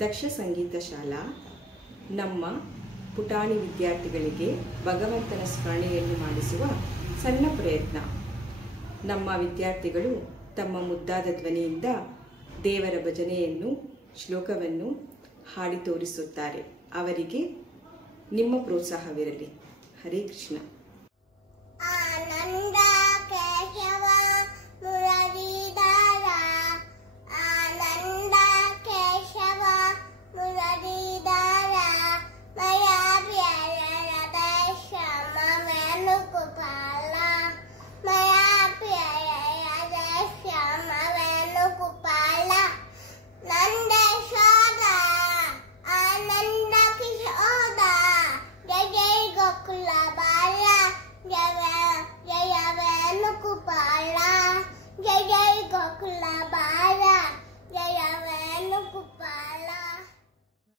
ದಕ್ಷ ಸಂಗೀತ ಶಾಲಾ ನಮ್ಮ ಪುಟಾಣಿ ವಿದ್ಯಾರ್ಥಿಗಳಿಗೆ ಭಗವಂತನ ಸ್ಮರಣೆಯನ್ನು ಮಾಡಿಸುವ ಸಣ್ಣ ಪ್ರಯತ್ನ. ನಮ್ಮ ವಿದ್ಯಾರ್ಥಿಗಳು ತಮ್ಮ ಮುದ್ದಾದ ಧ್ವನಿಯಿಂದ ದೇವರ ಭಜನೆಯನ್ನು, ಶ್ಲೋಕವನ್ನು ಹಾಡಿ ತೋರಿಸುತ್ತಾರೆ. ಅವರಿಗೆ ನಿಮ್ಮ ಪ್ರೋತ್ಸಾಹವಿರಲಿ. ಹರೇ ಕೃಷ್ಣ.